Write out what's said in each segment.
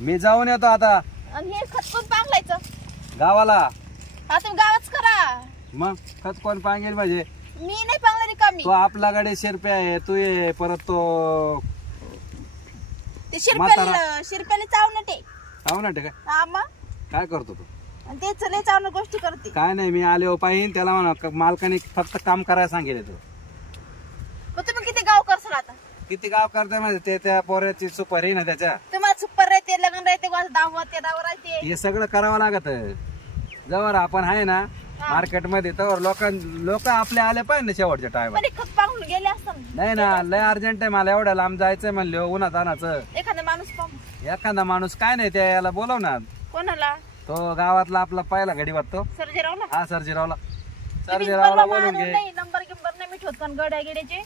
मी जाऊन येतो आता. आणि हे खत कोण पांगलायचं? गावाला. हा तुम्ही गावाच करा. मग खत कोण पांगेल म्हणजे? मी नाही पांगणारी का? मी तो आपल्याकडे शिरप्या आहे, तू ये परत तो ते शिरप्याला चावणटे. चावणटे काय? हा मग काय करतो तू? आणि ते चले चावणं गोष्टी करते. काय नाही, मी आले पाहिजे त्याला म्हणा मालकाने फक्त काम करायला सांगितलं. तू मग तुम्ही किती गाव करसाल आता? किती गाव करते म्हणजे ते त्या पोऱ्याची सुपारी ना त्याच्या. तुम्हाला सुपर राहते, लग्न राहते, दावत ते दाव राहते. हे सगळं करावं लागत. जवळ आपण आहे ना मार्केट मध्ये तर लोक आपले आले पाहिजे ना शेवटच्या टाइम. खत पांगून गेले असतात. नाही ना, लय अर्जंट आहे मला, एवढ्या लांब जायचंय म्हणले उन्हात आणायचं. एखादा माणूस पाहू. एखादा माणूस काय नाही, त्या याला बोलवणार. कोणाला? तो गावातला आपला पहिला गडी वाटतो. सर्जेरावला. हा सर्जेरावला. सर्जेरावला बोलून घे. नाही नंबर गिंबर नाही मी ठेवत पण गड्या गिड्याचे.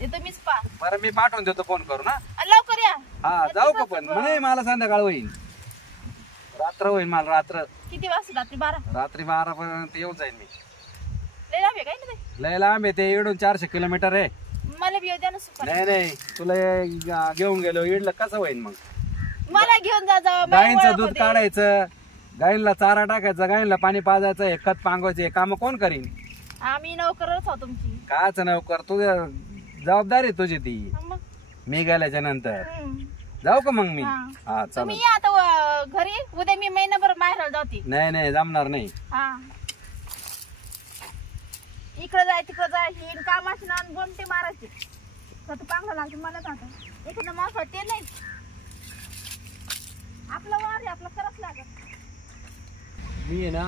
ते तुम्हीच पहा. बरं मी पाठवून देतो फोन करू ना. लवकर या. हा जाऊ का पण? नाही मला संध्याकाळ होईल, रात्र होईल मला. रात्र किती वाजता? रात्री 12. रात्री 12 पर्यंत येऊन जाईल मी. लय लांब आहे काय ना ते? लय लांब आहे ते, इडून 400 किलोमीटर आहे. मला बी येऊ द्या ना सुपर. नाही नाही, तुला घेऊन गेलो इडलं कसं होईल मग? मला घेऊन जा. गायींचं दूध काढायचं, गायींना चारा टाकायचा, गायींला पाणी पाजायचं, हे खत पांगवायचे काम कोण करीन? आम्ही नोकरच आहोत तुमची. काच नोकर? तुझ्या जबाबदारी तुझी ती. मग मी गेल्याच्या नंतर जाऊ का मग मी? हा चल. तुम्ही या आता घरी. उद्या मी महिनाभर माहेराला जाते. नाही नाही जमणार नाही. हा इकडे जाय तिकडे जाय, ही कामाची ना गोमटे मारायचे. स्वतः पांगला लागते मला आता. एखादा माणूस ते नाही आपलं वार आपलं करावंच लागत. मी आहे ना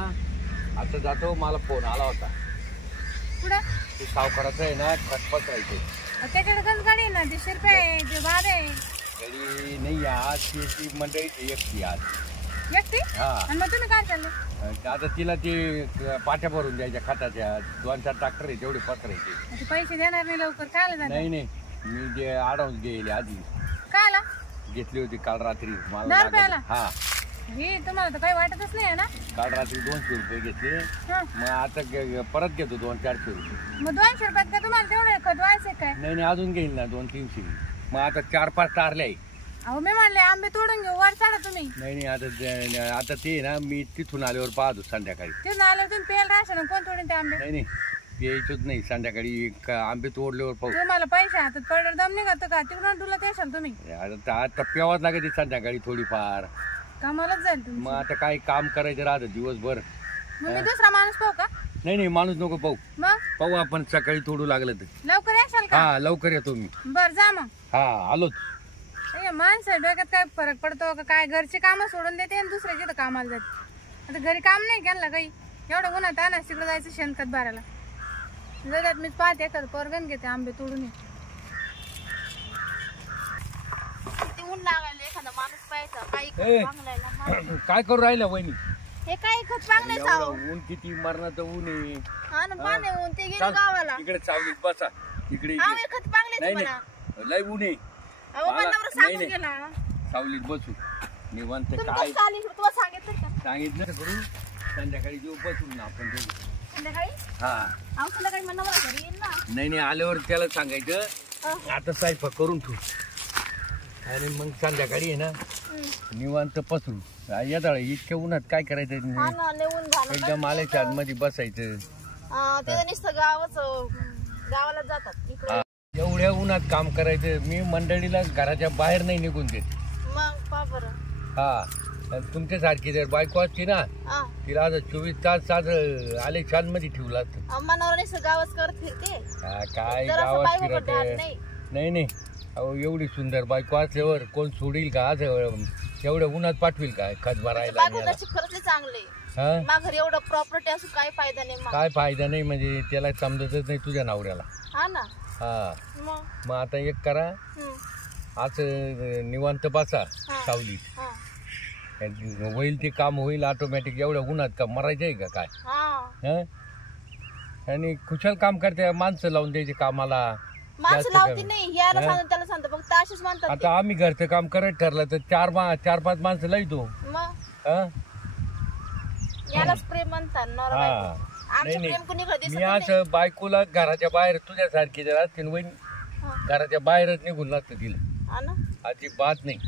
आता जातो, मला फोन आला होता. पुढे ते सावकाराचं आहे ना खत पसरायचे. त्याच्याकडे गंज गाडी ना, 100 रुपये ते भाडे आहे. गाडी नाही आज, ती मंडळी एकटी आज व्यक्ती. हा. आणि मग तुम्ही काय चाललं? आता तिला ती पाट्या भरून द्यायच्या खताच्या, 2-4 ट्रॅक्टर आहे तेवढे पसरायचे. पैसे देणार नाही लवकर. काय नाही नाही, मी जे ॲडव्हान्स गेले आधी काय घेतली होती काल रात्री मला. 10 रुपयाला? हा ही तुम्हाला तर काही वाटतच नाही ना. काल रात्री 200 रुपये घेतले. मग आता परत घेतो 200-400 रुपये. मग 200 रुपयात का तुम्हाला तेवढे खत व्हायचे काय? नाही नाही, अजून घेईल ना 200-300. मग आता 4-5 तारले आहे. अहो मी म्हणले आंबे तोडून घेऊ, वर चढा तुम्ही. नाही नाही, आता ते ना मी तिथून आल्यावर पाहतो संध्याकाळी. तिथून आल्यावर तुम्ही पेल राहशाल, कोण तोडून ते आंबे? नाही नाही, यायचोच नाही संध्याकाळी. आंबे तोडल्यावर पाहू. तुम्हाला पैसे हातात पडल्यावर दम निघत का? तिकडून तुला ते असाल तुम्ही. आता प्यावाच लागेल संध्याकाळी थोडीफार. कामालाच जाईल तुम्ही. मग आता काही काम करायचं राहतं दिवसभर. मग मी दुसरा माणूस पाहू का? नाही नाही, माणूस नको पाहू. मग पाहू आपण सकाळी तोडू लागलं तर. लवकर येशाल का? हा लवकर येतो मी. बर जा मग. हा आलोच. माणसं डोक्यात काय फरक पडतो का काय? घरचे काम सोडून देते आणि दुसऱ्याचे तर कामाला जाते. आता घरी काम नाही केलं काही, एवढं उन्हात आणा तिकडे जायचं शेणखत भरायला. जगात मीच पाहते एखादं पोरगण घेते आंबे तोडून. ऊन लागायला एखादा माणूस पाहायचा काही काय करू राहिला वहिनी? हे काय खत पांगलायचं? ऊन किती मरणाचं ऊन आहे. हा ना, पाणी ऊन ते गेले गावाला. इकडे सावलीत बसा. इकडे खत पांगलायचं म्हणा. लय ऊन आहे. सांगून गेला सावलीत बसू निवांत. काय तुला सांगितलं करू संध्याकाळी जेव बसून ना आपण संध्याकाळी. हा संध्याकाळी म्हणा मला घरी येईल ना. नाही आल्यावर त्याला सांगायचं आता स्वयंपाक करून ठेवू आणि मग संध्याकाळी आहे ना निवांत पसरू. येताळ इतक्या उन्हात काय करायचं? एकदम आल्याच्या आतमध्ये बसायचं. गावाला जातात एवढ्या उन्हात काम करायचं. मी मंडळीला घराच्या बाहेर नाही निघून देत. हा तुमच्यासारखी जर बायको असती ना तिला आज 24 तास आले छान मध्ये ठेवला असत. गावात करत फिरते. काय गावात फिरत? नाही नाही, अहो एवढी सुंदर बायको असल्यावर कोण सोडील का? आज एवढ्या उन्हात पाठवील का खत भरायला? खरंच चांगले घरी एवढं प्रॉपर्टी असून काय फायदा नाही. काय फायदा नाही म्हणजे त्याला समजतच नाही तुझ्या नवऱ्याला. हा ना. हा मग आता एक करा, आज निवांत बसा सावलीत. होईल ते काम होईल ऑटोमॅटिक. एवढ्या उन्हात का मरायचं आहे का काय? आणि कुशल काम करते माणसं लावून द्यायचे कामाला. आता आम्ही घरचं काम करायचं ठरलं तर 4-5 माणसं लावतो. मी असं बायकोला घराच्या बाहेर तुझ्यासारखी जर असते घराच्या बाहेरच निघून लागतं तिला. अजिबात नाही.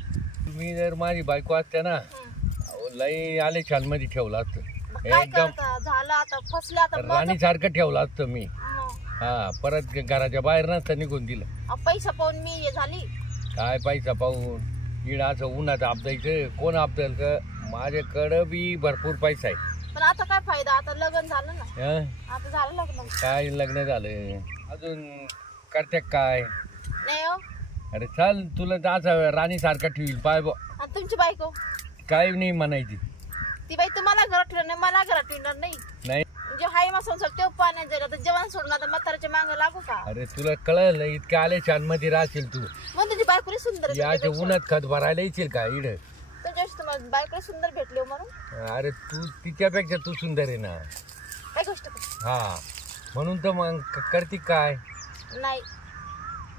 तुम्ही जर माझी बायको असते ना अहो, लई आले छान मध्ये ठेवलं असतं काय एकदम करता झालं आता फसलं आता राणी सारखं ठेवलं असतं मी हा परत घराच्या बाहेर नसतं निघून दिलं पैसा पाहून मी हे झाली काय पैसा पाहून इड असं उन्हात आपदायचं कोण आपदाल का माझ्याकडं बी भरपूर पैसा आहे पण आता काय फायदा आता लग्न झालं ना हं? आता झालं लग्न काय लग्न झालं अजून करते काय नाही हो अरे चाल तुला तर असं राणी सारखा ठेवील पाय बा आणि तुमची बायको काय नाही म्हणायची ती बाई तुम्हाला घरात ठेवणार नाही मला घरात ठेवणार नाही नाही जे हाय मा संसार तेव्हा पाण्यात जाईल आता जेवण सोडून आता म्हाताऱ्याच्या मागे लागू का अरे तुला कळलं इतके आले छान मध्ये राहशील तू मग तुझी बायको लई सुंदर आहे याच्या उन्हात खत भरायला येशील का इड तुझ्याशी तुम्हाला बायको सुंदर भेटली हो म्हणून अरे तू तिच्यापेक्षा तू सुंदर आहे ना काय गोष्ट कर हा म्हणून तर मग करते काय नाही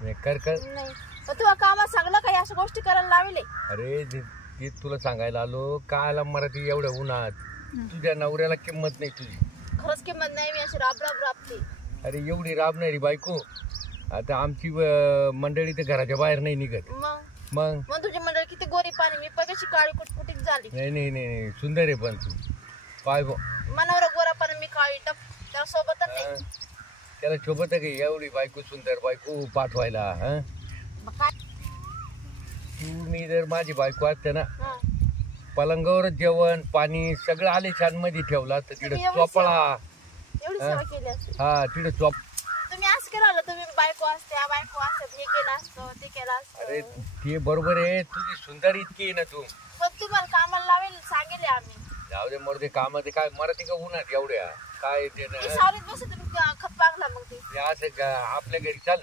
नाही, कर कर नाही पण तुला कामात सांगलं काही अशा गोष्टी करायला लावले अरे ते तुला सांगायला आलो कायला मराठी एवढ्या उन्हात तुझ्या नवऱ्याला किंमत नाही तुझी खरंच किंमत नाही मी अशी राब राब राबते अरे एवढी राबणारी बायको आता आमची मंडळी तर घराच्या बाहेर नाही निघत मग मग मग तुझी मंडळ किती गोरी पाणी मी पगाशी काळी कुटकुटीत झाली नाही नाही नाही सुंदर आहे पण तू पाय बो मनावर गोरा पाणी मी काळी टप त्याला सोबतच नाही त्याला शोभत आहे की एवढी बायको सुंदर बायको पाठवायला हा मग काय तू मी जर माझी बायको असते ना हं. पलंगावरच जेवण पाणी सगळं आले छान मध्ये ठेवलं असतं तिकडे तुम्ही एवढी चोपळा एवढी सेवा केली असते हा तिकडे चोप तुम्ही असं केलं आलं तुम्ही बायको असते बायको असते हे केलं असतं ते केलं अरे असतं ते बरोबर आहे तुझी सुंदर इतकी आहे ना तू पण तुम्हाला कामाला लावेल सांगेल आम्ही जाऊ दे मरते कामात काय मराठी का उन्हात एवढ्या काय ते मी ना सावलीत बसते तुम्ही खत पागला मग ते ते असं का आपल्या घरी चाल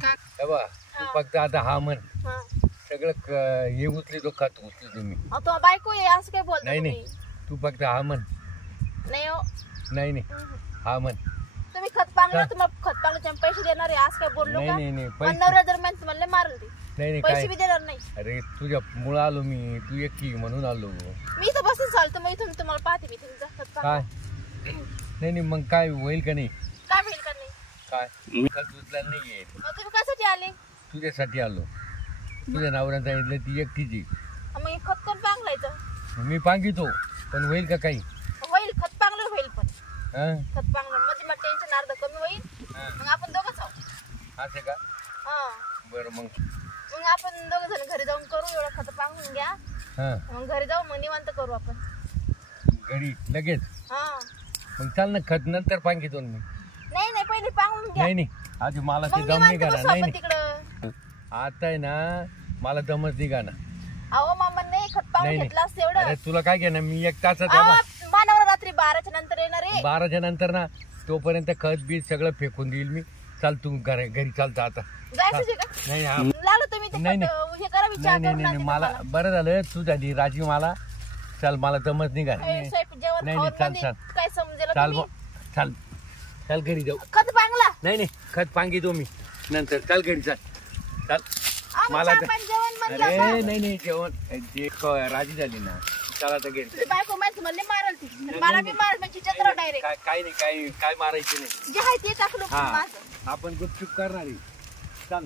का- हे बा तू फक्त आता हा म्हण हं. सगळं हे उचली तो खात उचली तुम्ही अहो, तो बायको आहे असं काय बोलता नाही तुम्ही नाही तू फक्त हा म्हण नाही हो नाही नाही हा म्हण तुम्ही खत पांगला तुम्हाला खत पांगल्याचे पैसे देणार आहे आज काय बोललो नाही का नाही नाही पण पैसे नवऱ्या दरम्यान तुम्हाला मारल ते नाही नाही पैसे काय बी देणार नाही अरे तुझ्या मुळे आलो मी तू एकटी म्हणून आलो मी तर बसून चालतो मग इथून तुम्हाला पाहते मी तुमचा खत काय नाही नाही मग काय होईल का नाही काय होईल का नाही काय खत उचलायला नाही येत मग तुम्ही कशासाठी आले तुझ्यासाठी आलो तुझ्या नावरानं सांगितलं ती एकटीची मग हे खत कोण पांगलायचं मी पांगितो पण होईल का काही होईल खत पांगलं होईल पण हा खत पांगलं म्हणजे मग टेन्शन अर्ध कमी होईल मग आपण दोघंच आहोत असं का हा बरं मग आपण दोघं जण घरी जाऊन करू एवढं खत पांगून घ्या हा मग घरी जाऊ मग निवांत करू आपण घरी लगेच हा मग चाल ना खत नंतर पांगितो मी नाही नाही पहिले पांगून घ्या नाही नाही आधी मला ते मग दम निवांत निघाला बसू नाही आपण नाही तिकडं आता आहे ना मला दमच निघाना अहो मामा नाही खत पांगून नाही घेतलं असतं नाही एवढं अरे तुला काय घेणार मी एक तासात आहे बा. अहो, मानव रात्री 12च्या नंतर येणार आहे 12च्या नंतर ना तोपर्यंत खत बीज सगळं फेकून देईल मी चाल तू घरी चालतं आता जायचं का नाही हा लागलं तुम्ही ते नाही, खत, हे करा विचार नाही नाही करून नाही आणते मला तुम्हाला. बरं झालं तू झाली राजी मला चल मला दमच निघाल हे स्वयंपाक जेवण नाही, खाऊन चाल, मध्ये चाल. काय समजेल चाल तुम्ही बा चाल चाल घरी जाऊ खत पांगला नाही नाही खत पांगी तो मी नंतर चाल घरी चाल चाल आम्ही मला चहा पाणी जेवण बनलं अरे होतं. नाही नाही जेवण जे राजी झाली ना चला आता घरी तुझी बायको माहिती म्हणले मारल ती मला बी मारल म्हणजे चित्र डायरेक्ट काय काय नाही काय काय मारायचं नाही जे आहे ते टाकलं हा माझं आपण गुपचूप करणार आहे. चाल